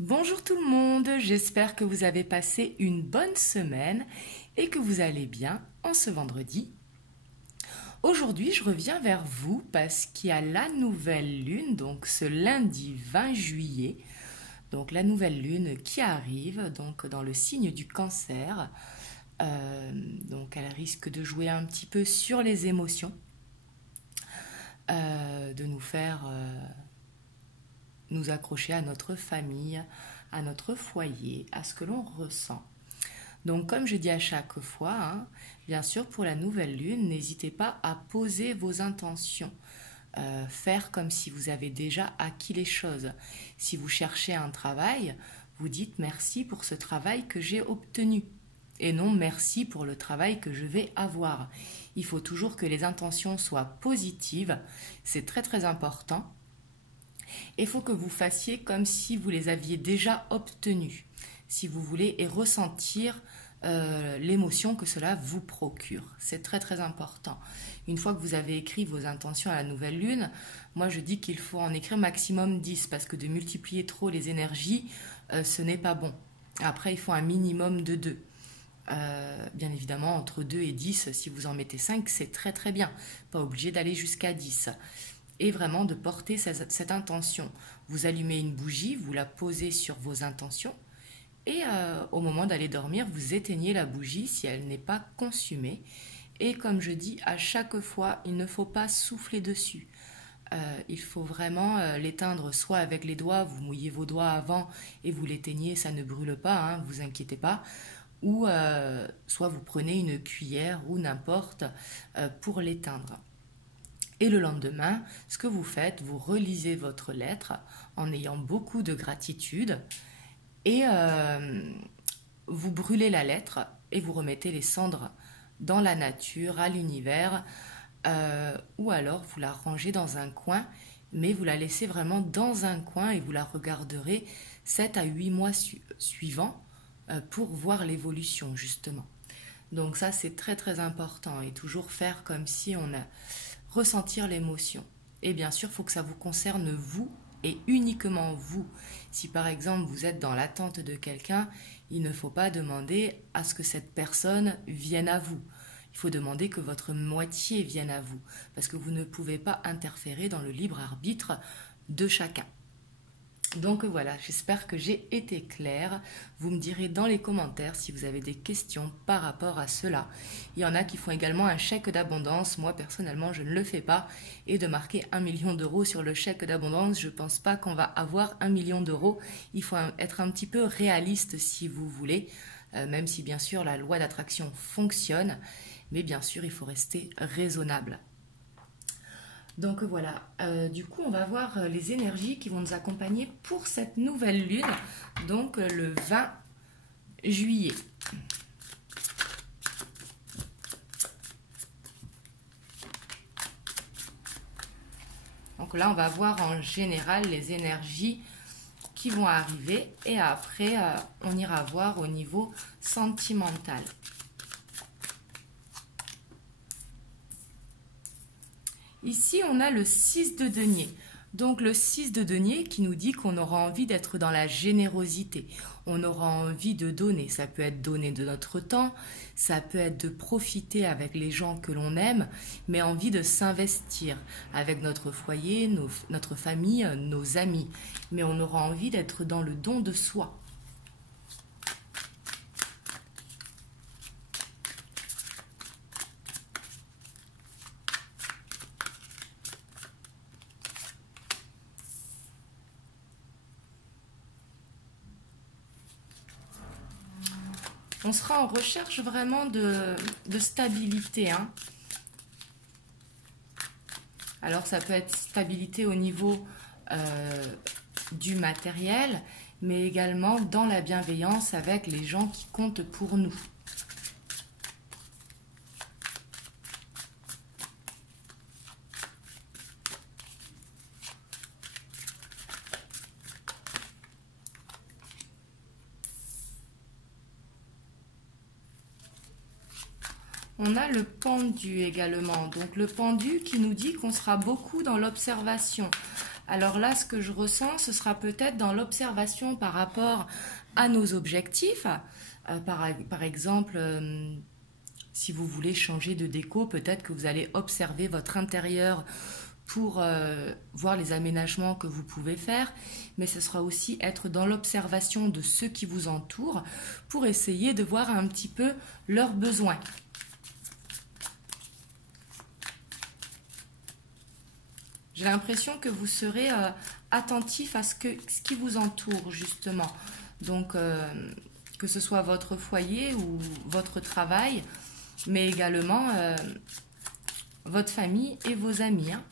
Bonjour tout le monde, j'espère que vous avez passé une bonne semaine et que vous allez bien en ce vendredi. Aujourd'hui, je reviens vers vous parce qu'il y a la nouvelle lune, donc ce lundi 20 juillet, donc la nouvelle lune qui arrive donc dans le signe du Cancer. Donc elle risque de jouer un petit peu sur les émotions, de nous faire nous accrocher à notre famille, à notre foyer, à ce que l'on ressent. Donc comme je dis à chaque fois, bien sûr pour la nouvelle lune, n'hésitez pas à poser vos intentions. Faire comme si vous avez déjà acquis les choses. Si vous cherchez un travail, vous dites merci pour ce travail que j'ai obtenu et non merci pour le travail que je vais avoir. Il faut toujours que les intentions soient positives, c'est très très important. Il faut que vous fassiez comme si vous les aviez déjà obtenus, si vous voulez, et ressentir l'émotion que cela vous procure. C'est très très important. Une fois que vous avez écrit vos intentions à la nouvelle lune, moi je dis qu'il faut en écrire maximum 10 parce que de multiplier trop les énergies, ce n'est pas bon. Après, il faut un minimum de 2. Bien évidemment, entre 2 et 10, si vous en mettez 5, c'est très très bien. Pas obligé d'aller jusqu'à 10. Et vraiment de porter cette intention. Vous allumez une bougie, vous la posez sur vos intentions et au moment d'aller dormir, vous éteignez la bougie si elle n'est pas consumée. Et comme je dis à chaque fois, il ne faut pas souffler dessus. Il faut vraiment l'éteindre soit avec les doigts, vous mouillez vos doigts avant et vous l'éteignez, ça ne brûle pas, vous inquiétez pas. Ou soit vous prenez une cuillère ou n'importe pour l'éteindre. Et le lendemain, ce que vous faites, vous relisez votre lettre en ayant beaucoup de gratitude et vous brûlez la lettre et vous remettez les cendres dans la nature, à l'univers, ou alors vous la rangez dans un coin, mais vous la laissez vraiment dans un coin et vous la regarderez 7 à 8 mois suivants pour voir l'évolution justement. Donc ça c'est très très important et toujours faire comme si on a ressentir l'émotion. Et bien sûr, il faut que ça vous concerne vous et uniquement vous. Si par exemple vous êtes dans l'attente de quelqu'un, il ne faut pas demander à ce que cette personne vienne à vous. Il faut demander que votre moitié vienne à vous, parce que vous ne pouvez pas interférer dans le libre arbitre de chacun. Donc voilà, j'espère que j'ai été claire. Vous me direz dans les commentaires si vous avez des questions par rapport à cela. Il y en a qui font également un chèque d'abondance. Moi, personnellement, je ne le fais pas. Et de marquer 1 million d'euros sur le chèque d'abondance, je ne pense pas qu'on va avoir 1 million d'euros. Il faut être un petit peu réaliste si vous voulez, même si bien sûr la loi d'attraction fonctionne. Mais bien sûr, il faut rester raisonnable. Donc voilà, du coup on va voir les énergies qui vont nous accompagner pour cette nouvelle lune, donc le 20 juillet. Donc là on va voir en général les énergies qui vont arriver et après on ira voir au niveau sentimental. Ici, on a le 6 de denier. Donc le 6 de denier qui nous dit qu'on aura envie d'être dans la générosité. On aura envie de donner. Ça peut être donner de notre temps, ça peut être de profiter avec les gens que l'on aime, mais envie de s'investir avec notre foyer, notre famille, nos amis. Mais on aura envie d'être dans le don de soi. On sera en recherche vraiment de stabilité. Alors ça peut être stabilité au niveau du matériel, mais également dans la bienveillance avec les gens qui comptent pour nous. On a le pendu également. Donc le pendu qui nous dit qu'on sera beaucoup dans l'observation. Alors là, ce que je ressens, ce sera peut-être dans l'observation par rapport à nos objectifs. Par exemple, si vous voulez changer de déco, peut-être que vous allez observer votre intérieur pour voir les aménagements que vous pouvez faire, mais ce sera aussi être dans l'observation de ceux qui vous entourent pour essayer de voir un petit peu leurs besoins. J'ai l'impression que vous serez attentif à ce qui vous entoure, justement. Donc, que ce soit votre foyer ou votre travail, mais également votre famille et vos amis. Hein.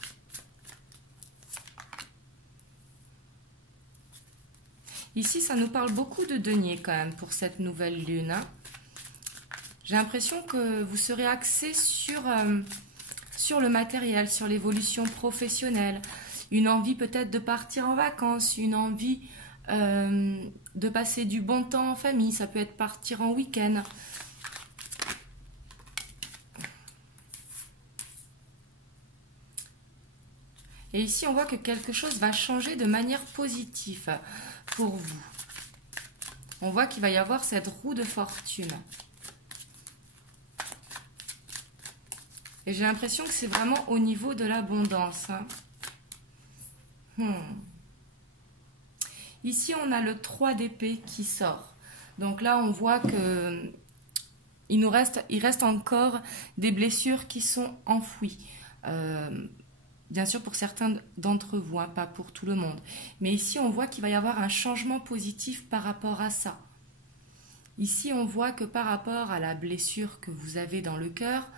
Ici, ça nous parle beaucoup de denier quand même pour cette nouvelle lune. Hein. J'ai l'impression que vous serez axé sur le matériel, sur l'évolution professionnelle, une envie peut-être de partir en vacances, une envie de passer du bon temps en famille, ça peut être partir en week-end. Et ici, on voit que quelque chose va changer de manière positive pour vous. On voit qu'il va y avoir cette roue de fortune. Et j'ai l'impression que c'est vraiment au niveau de l'abondance. Hein. Ici, on a le 3 d'épée qui sort. Donc là, on voit que il reste encore des blessures qui sont enfouies. Bien sûr pour certains d'entre vous, hein, pas pour tout le monde. Mais ici, on voit qu'il va y avoir un changement positif par rapport à ça. Ici, on voit que par rapport à la blessure que vous avez dans le cœur,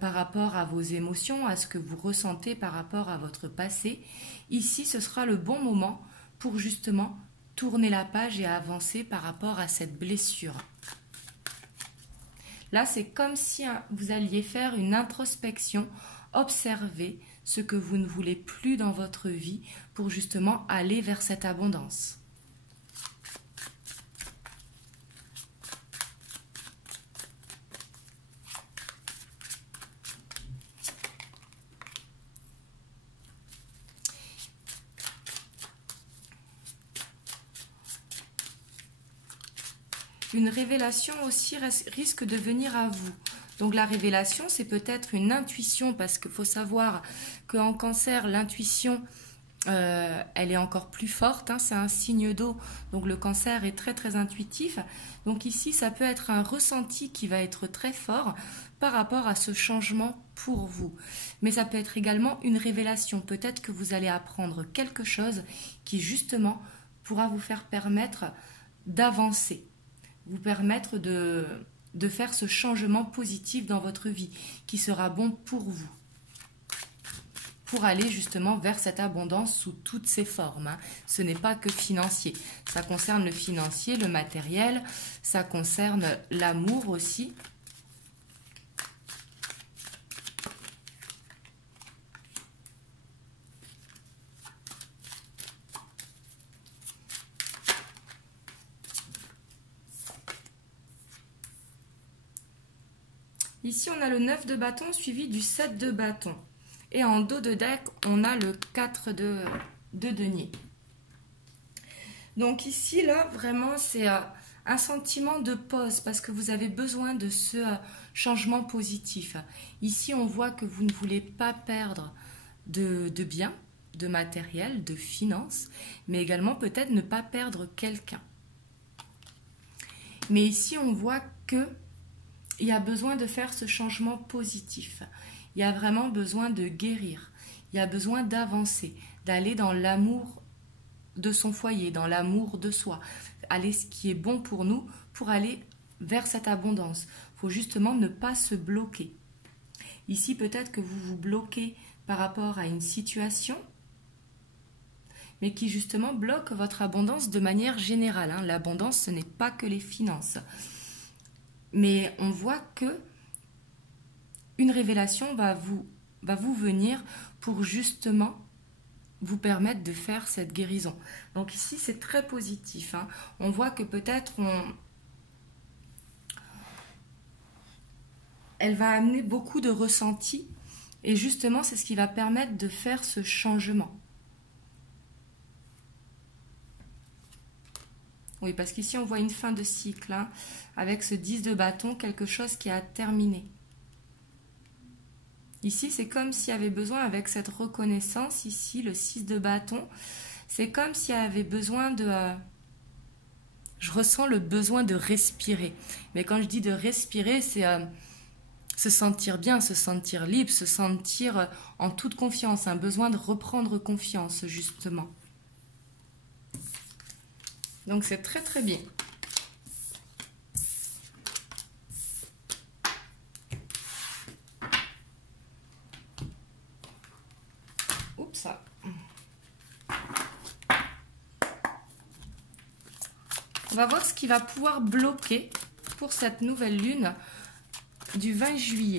par rapport à vos émotions, à ce que vous ressentez par rapport à votre passé, ici, ce sera le bon moment pour justement tourner la page et avancer par rapport à cette blessure. Là, c'est comme si vous alliez faire une introspection, observer ce que vous ne voulez plus dans votre vie pour justement aller vers cette abondance. Une révélation aussi risque de venir à vous. Donc la révélation, c'est peut-être une intuition, parce qu'il faut savoir qu'en cancer, l'intuition, elle est encore plus forte, hein, c'est un signe d'eau, donc le cancer est très très intuitif. Donc ici, ça peut être un ressenti qui va être très fort par rapport à ce changement pour vous. Mais ça peut être également une révélation, peut-être que vous allez apprendre quelque chose qui justement pourra vous faire permettre d'avancer, vous permettre de faire ce changement positif dans votre vie, qui sera bon pour vous, pour aller justement vers cette abondance sous toutes ses formes. Hein. Ce n'est pas que financier, ça concerne le financier, le matériel, ça concerne l'amour aussi. Ici, on a le 9 de bâton suivi du 7 de bâton. Et en dos de deck, on a le 4 de denier. Donc ici, là, vraiment, c'est un sentiment de pause parce que vous avez besoin de ce changement positif. Ici, on voit que vous ne voulez pas perdre de biens, de matériel, de finances, mais également peut-être ne pas perdre quelqu'un. Mais ici, on voit que il y a besoin de faire ce changement positif. Il y a vraiment besoin de guérir. Il y a besoin d'avancer, d'aller dans l'amour de son foyer, dans l'amour de soi. Aller ce qui est bon pour nous, pour aller vers cette abondance. Il faut justement ne pas se bloquer. Ici, peut-être que vous vous bloquez par rapport à une situation, mais qui justement bloque votre abondance de manière générale. Hein. L'abondance, ce n'est pas que les finances. Mais on voit que une révélation va vous venir pour justement vous permettre de faire cette guérison. Donc ici, c'est très positif. Hein. On voit que peut-être elle va amener beaucoup de ressentis et justement, c'est ce qui va permettre de faire ce changement. Oui, parce qu'ici, on voit une fin de cycle, hein, avec ce 10 de bâton, quelque chose qui a terminé. Ici, c'est comme s'il y avait besoin, avec cette reconnaissance, ici, le 6 de bâton, c'est comme s'il y avait besoin de... je ressens le besoin de respirer. Mais quand je dis de respirer, c'est se sentir bien, se sentir libre, se sentir en toute confiance, un besoin de reprendre confiance, justement. Donc, c'est très, très bien. Oups. On va voir ce qui va pouvoir bloquer pour cette nouvelle lune du 20 juillet.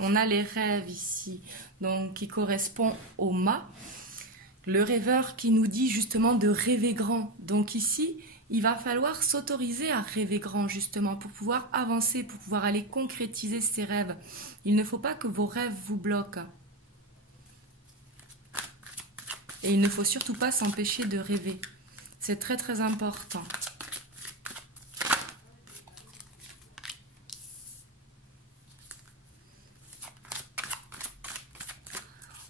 On a les rêves ici, donc qui correspond au mât. Le rêveur qui nous dit justement de rêver grand. Donc ici, il va falloir s'autoriser à rêver grand justement pour pouvoir avancer, pour pouvoir aller concrétiser ses rêves. Il ne faut pas que vos rêves vous bloquent. Et il ne faut surtout pas s'empêcher de rêver. C'est très très important.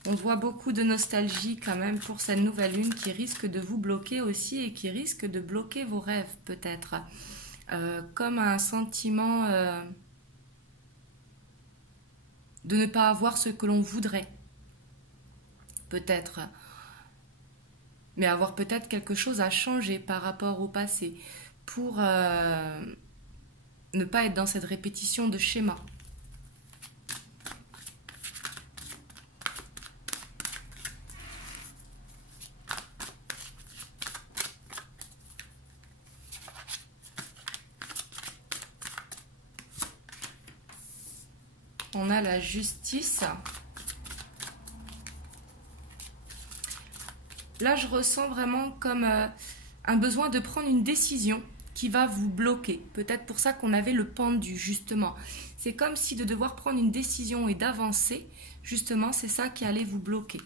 On voit beaucoup de nostalgie quand même pour cette nouvelle lune qui risque de vous bloquer aussi et qui risque de bloquer vos rêves peut-être. Comme un sentiment de ne pas avoir ce que l'on voudrait. Peut-être. Mais avoir peut-être quelque chose à changer par rapport au passé pour ne pas être dans cette répétition de schémas. On a la justice. Là, je ressens vraiment comme un besoin de prendre une décision qui va vous bloquer. Peut-être pour ça qu'on avait le pendu, justement. C'est comme si de devoir prendre une décision et d'avancer, justement, c'est ça qui allait vous bloquer.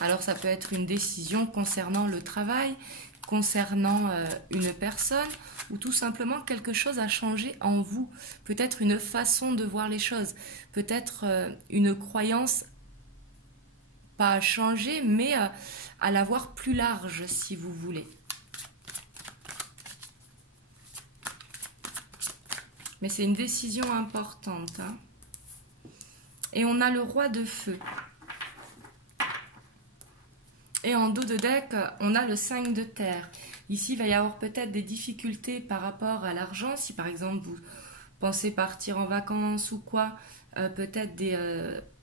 Alors, ça peut être une décision concernant le travail, concernant une personne, ou tout simplement quelque chose a changé en vous. Peut-être une façon de voir les choses, peut-être une croyance, pas à changer, mais à la voir plus large, si vous voulez. Mais c'est une décision importante. Hein. Et on a le roi de feu. Et en dos de deck, on a le 5 de terre. Ici, il va y avoir peut-être des difficultés par rapport à l'argent. Si par exemple, vous pensez partir en vacances ou quoi, peut-être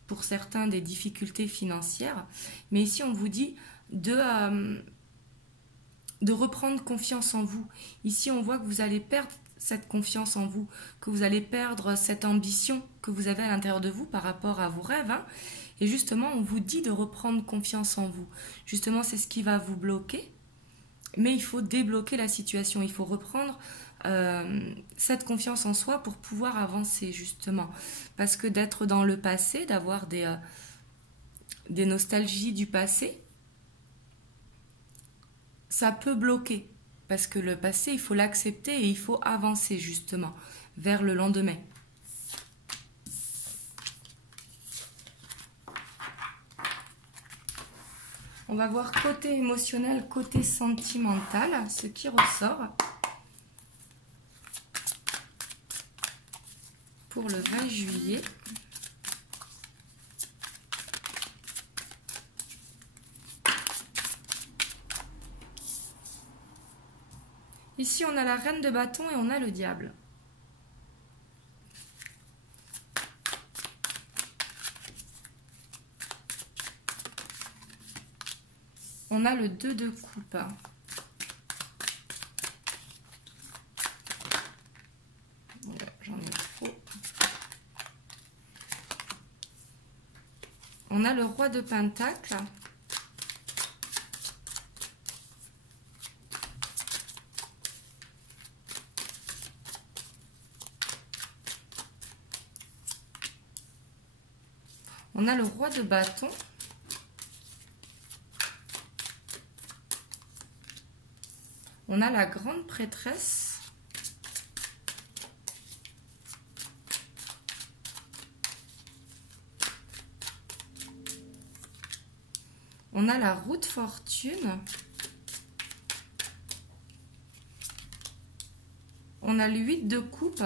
pour certains des difficultés financières. Mais ici, on vous dit de reprendre confiance en vous. Ici, on voit que vous allez perdre cette confiance en vous, que vous allez perdre cette ambition que vous avez à l'intérieur de vous par rapport à vos rêves. Hein. Et justement, on vous dit de reprendre confiance en vous. Justement, c'est ce qui va vous bloquer. Mais il faut débloquer la situation. Il faut reprendre cette confiance en soi pour pouvoir avancer, justement. Parce que d'être dans le passé, d'avoir des nostalgies du passé, ça peut bloquer. Parce que le passé, il faut l'accepter et il faut avancer, justement, vers le lendemain. On va voir côté émotionnel, côté sentimental, ce qui ressort pour le 20 juillet. Ici, on a la reine de bâton et on a le diable. On a le 2 de coupe. J'en ai trop. On a le roi de pentacle. On a le roi de bâton. On a la grande prêtresse. On a la roue de fortune. On a le 8 de coupe.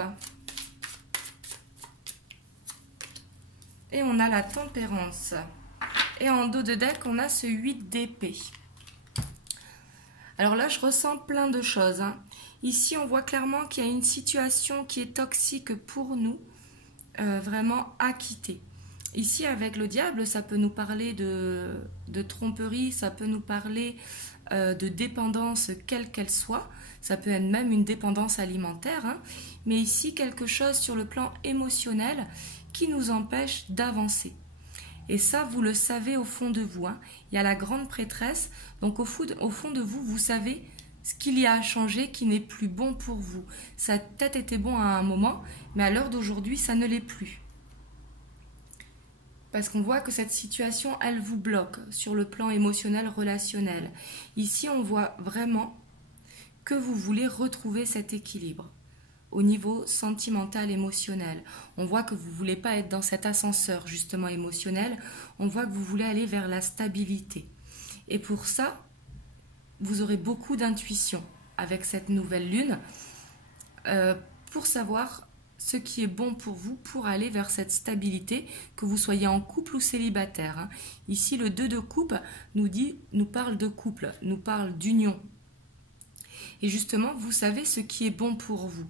Et on a la tempérance. Et en dos de deck, on a ce 8 d'épée. Alors là, je ressens plein de choses. Ici, on voit clairement qu'il y a une situation qui est toxique pour nous, vraiment à quitter. Ici, avec le diable, ça peut nous parler de tromperie, ça peut nous parler de dépendance, quelle qu'elle soit. Ça peut être même une dépendance alimentaire. Mais ici, quelque chose sur le plan émotionnel qui nous empêche d'avancer. Et ça, vous le savez au fond de vous. Il y a la grande prêtresse. Donc au fond de vous, vous savez ce qu'il y a à changer qui n'est plus bon pour vous. Ça a peut-être été bon à un moment, mais à l'heure d'aujourd'hui, ça ne l'est plus. Parce qu'on voit que cette situation, elle vous bloque sur le plan émotionnel, relationnel. Ici, on voit vraiment que vous voulez retrouver cet équilibre au niveau sentimental, émotionnel. On voit que vous ne voulez pas être dans cet ascenseur justement émotionnel. On voit que vous voulez aller vers la stabilité. Et pour ça, vous aurez beaucoup d'intuition avec cette nouvelle lune pour savoir ce qui est bon pour vous pour aller vers cette stabilité, que vous soyez en couple ou célibataire. Ici, le 2 de coupe nous parle de couple, nous parle d'union. Et justement, vous savez ce qui est bon pour vous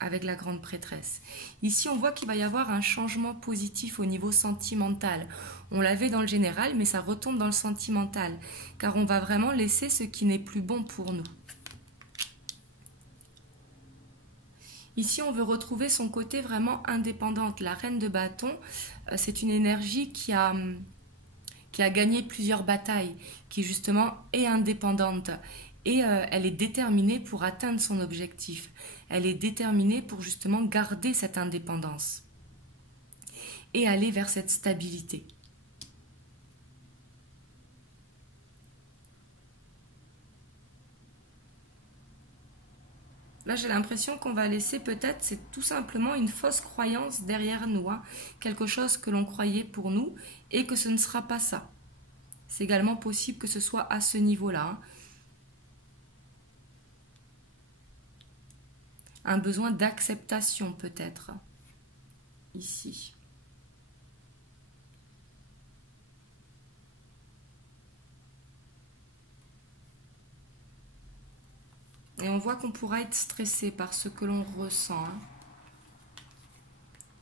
avec la grande prêtresse. Ici, on voit qu'il va y avoir un changement positif au niveau sentimental. On l'avait dans le général, mais ça retombe dans le sentimental, car on va vraiment laisser ce qui n'est plus bon pour nous. Ici, on veut retrouver son côté vraiment indépendante. La reine de bâton, c'est une énergie qui a gagné plusieurs batailles, qui justement est indépendante. Et elle est déterminée pour atteindre son objectif. Elle est déterminée pour justement garder cette indépendance et aller vers cette stabilité. Là, j'ai l'impression qu'on va laisser peut-être, c'est tout simplement une fausse croyance derrière nous, quelque chose que l'on croyait pour nous et que ce ne sera pas ça. C'est également possible que ce soit à ce niveau-là. Un besoin d'acceptation peut-être, ici. Et on voit qu'on pourra être stressé par ce que l'on ressent.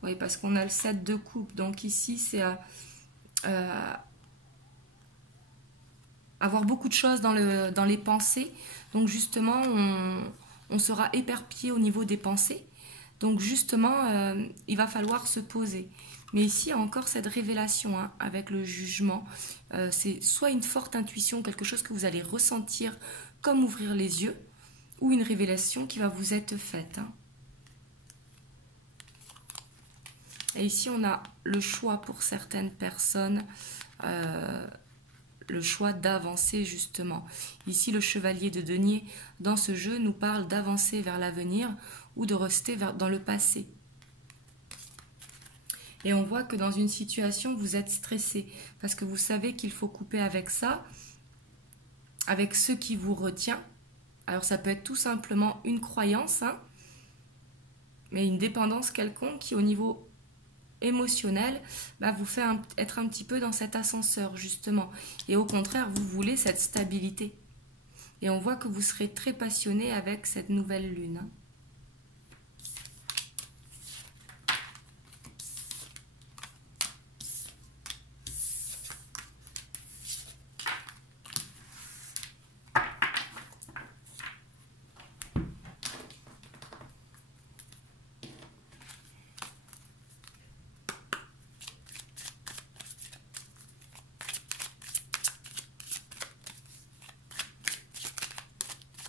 Oui, parce qu'on a le 7 de coupe. Donc ici, c'est avoir beaucoup de choses dans les pensées. Donc justement, on sera éparpillé au niveau des pensées. Donc justement, il va falloir se poser. Mais ici, il y a encore cette révélation avec le jugement. C'est soit une forte intuition, quelque chose que vous allez ressentir comme ouvrir les yeux, ou une révélation qui va vous être faite. Et ici, on a le choix pour certaines personnes, le choix d'avancer justement. Ici, le chevalier de denier dans ce jeu nous parle d'avancer vers l'avenir ou de rester dans le passé. Et on voit que dans une situation, vous êtes stressé parce que vous savez qu'il faut couper avec ça, avec ce qui vous retient. Alors ça peut être tout simplement une croyance, mais une dépendance quelconque qui au niveau émotionnel vous fait être un petit peu dans cet ascenseur justement. Et au contraire, vous voulez cette stabilité. Et on voit que vous serez très passionné avec cette nouvelle lune.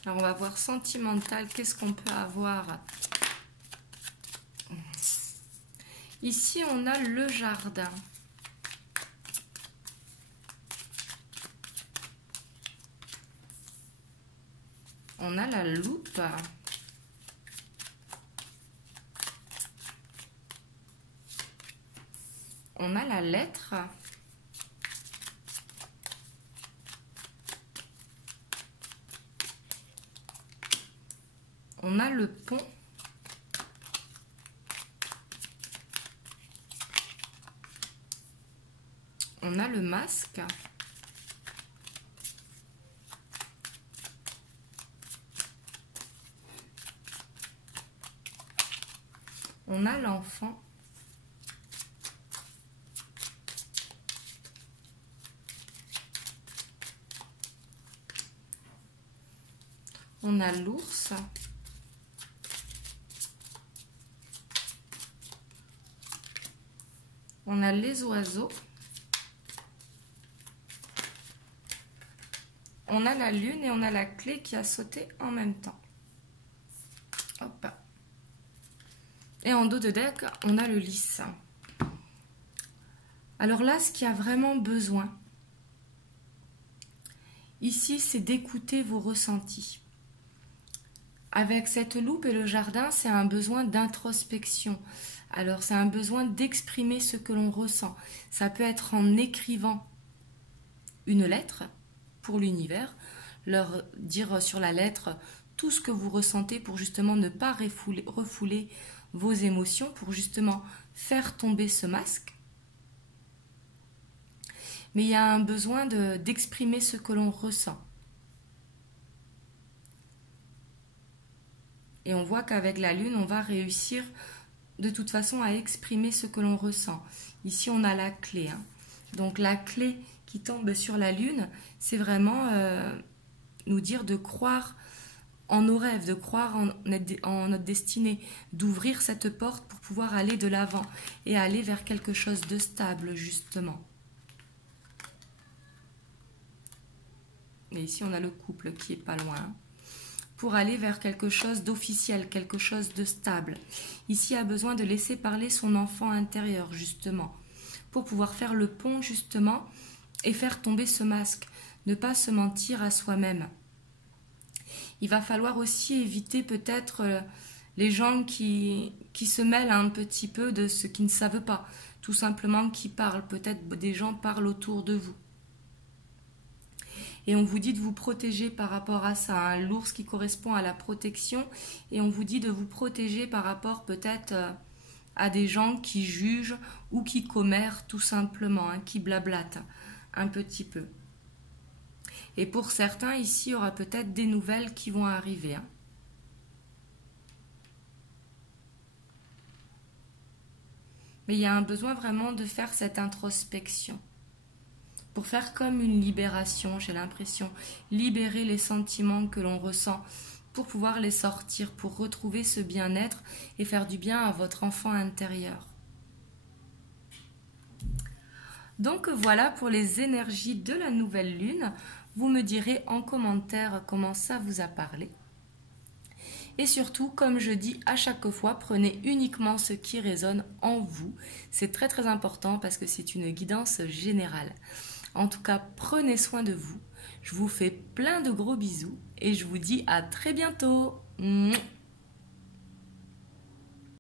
Alors on va voir sentimental, qu'est-ce qu'on peut avoir? Ici on a le jardin. On a la loupe. On a la lettre. On a le pont. On a le masque. On a l'enfant. On a l'ours. On a les oiseaux. On a la lune et on a la clé qui a sauté en même temps. Hop. Et en dos de deck, on a le lys. Alors là, ce qu'il y a vraiment besoin, ici, c'est d'écouter vos ressentis. Avec cette loupe et le jardin, c'est un besoin d'introspection. Alors, c'est un besoin d'exprimer ce que l'on ressent. Ça peut être en écrivant une lettre pour l'univers, leur dire sur la lettre tout ce que vous ressentez pour justement ne pas refouler vos émotions, pour justement faire tomber ce masque. Mais il y a un besoin d'exprimer ce que l'on ressent. Et on voit qu'avec la lune, on va réussir de toute façon à exprimer ce que l'on ressent. Ici, on a la clé. Donc la clé qui tombe sur la lune, c'est vraiment nous dire de croire en nos rêves, de croire en notre destinée, d'ouvrir cette porte pour pouvoir aller de l'avant et aller vers quelque chose de stable, justement. Et ici, on a le couple qui est pas loin. Pour aller vers quelque chose d'officiel, quelque chose de stable. Ici, il a besoin de laisser parler son enfant intérieur, justement, pour pouvoir faire le pont, justement, et faire tomber ce masque, ne pas se mentir à soi-même. Il va falloir aussi éviter peut-être les gens qui se mêlent un petit peu de ce qu'ils ne savent pas, tout simplement qui parlent, peut-être des gens parlent autour de vous. Et on vous dit de vous protéger par rapport à ça, l'ours qui correspond à la protection, et on vous dit de vous protéger par rapport peut-être à des gens qui jugent ou qui commèrent tout simplement, qui blablatent un petit peu. Et pour certains, ici, il y aura peut-être des nouvelles qui vont arriver. Mais il y a un besoin vraiment de faire cette introspection. Pour faire comme une libération, j'ai l'impression, libérer les sentiments que l'on ressent, pour pouvoir les sortir, pour retrouver ce bien-être et faire du bien à votre enfant intérieur. Donc voilà pour les énergies de la nouvelle lune. Vous me direz en commentaire comment ça vous a parlé. Et surtout, comme je dis à chaque fois, prenez uniquement ce qui résonne en vous. C'est très très important parce que c'est une guidance générale. En tout cas, prenez soin de vous. Je vous fais plein de gros bisous et je vous dis à très bientôt.